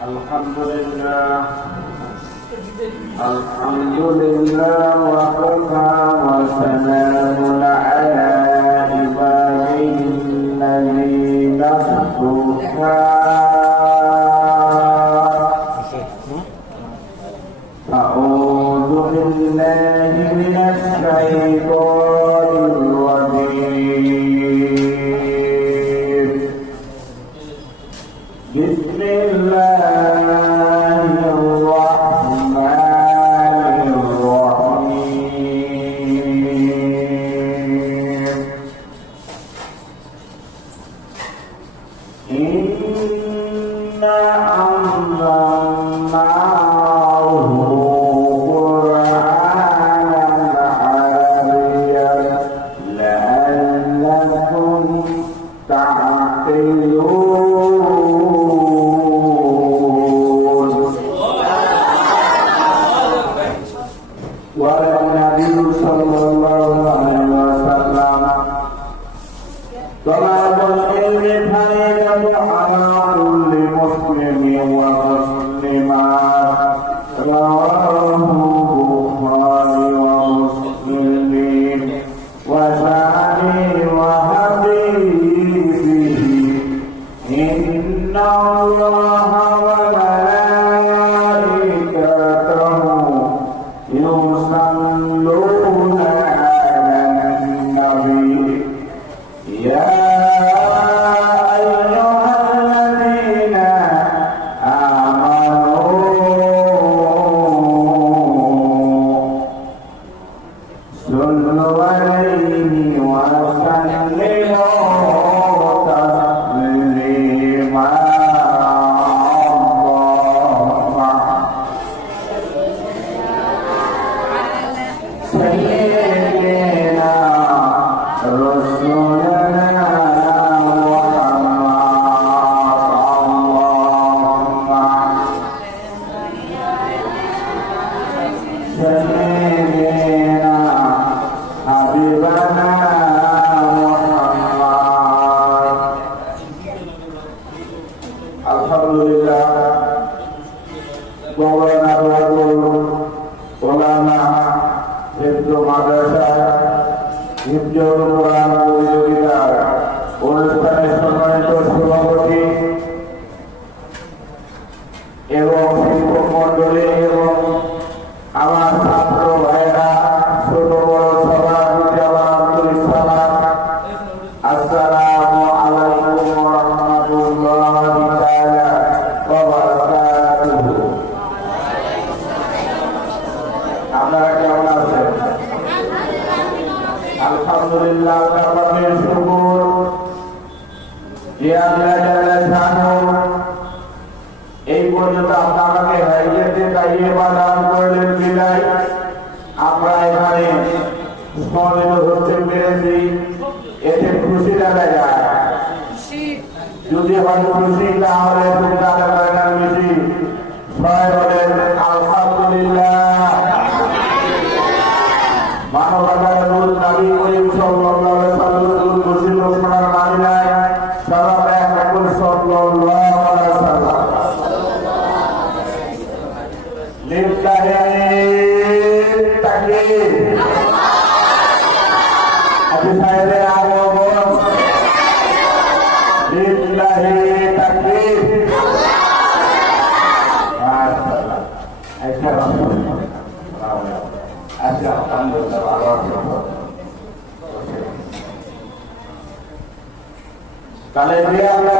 Alhamdulillah wa qala wa salamun ala ibadihi alladhina istafa. A'udzu billahi minasy syaithanir rajim. Bismillahirrahmanirrahim. Inna anzalnahu Qur'anan Arabiyyan la'allakum ta'qilun. Wa Nabi sallallahu alaihi wasallam talabul ilmi faridatu ala kulli muslimin wa muslimat. Rawahu Bukhari wa Muslim wa sahih wa habibihi. Inna Allaha wa malaikatahu yusalluna 'alan nabi. Ya ayyuhalladzina amanu sallu 'alaihi wa sallimu taslima. Sayyidina Rasulana Sayyidina Habibana Muhammad. Alhamdulillah, ulama Hifdzu Madrasah Hifdzul Quran প্রতিযোগিতার অনুষ্ঠানের সম্মানিত সভাপতি এবং শিক্ষক মন্ডলী এবং আমার ছাত্র ভাইরা, ছোট বড় সবার প্রতি আমার আন্তরিক সালাম। আসসালামু আলাইকুম ওয়া রাহমাতুল্লাহি তাআলা ওয়া বারাকাতুহু। আপনারা কেমন আছেন? আলহামদুলিল্লাহ, আল্লাহর শুকর যে আল্লাহ জাল্লা শানহু এই পর্যন্ত আপনাকে হাইয়েতে তাইয়ে বাদান করলেন বিদায় আমরা এখানে সমবেত হতে পেরেছি, এতে খুশি দেখা যায়। যদি হয়তো খুশি তাহলে বেশি সবাই বলেন আলহামদুলিল্লাহ। মানবতার নূর নবী করিম সাল্লাল্লাহু আলাইহি ওয়াসাল্লাম খুশি লোকমার মাদিনায় সালাম একবার সাল্লাল্লাহু আলাইহি ওয়াসাল্লাম। লিল্লাহি তাকবীর। আবু সাইদ আগমন। লিল্লাহি তাকবীর। মাশাআল্লাহ। আচ্ছা, তাহলে আমরা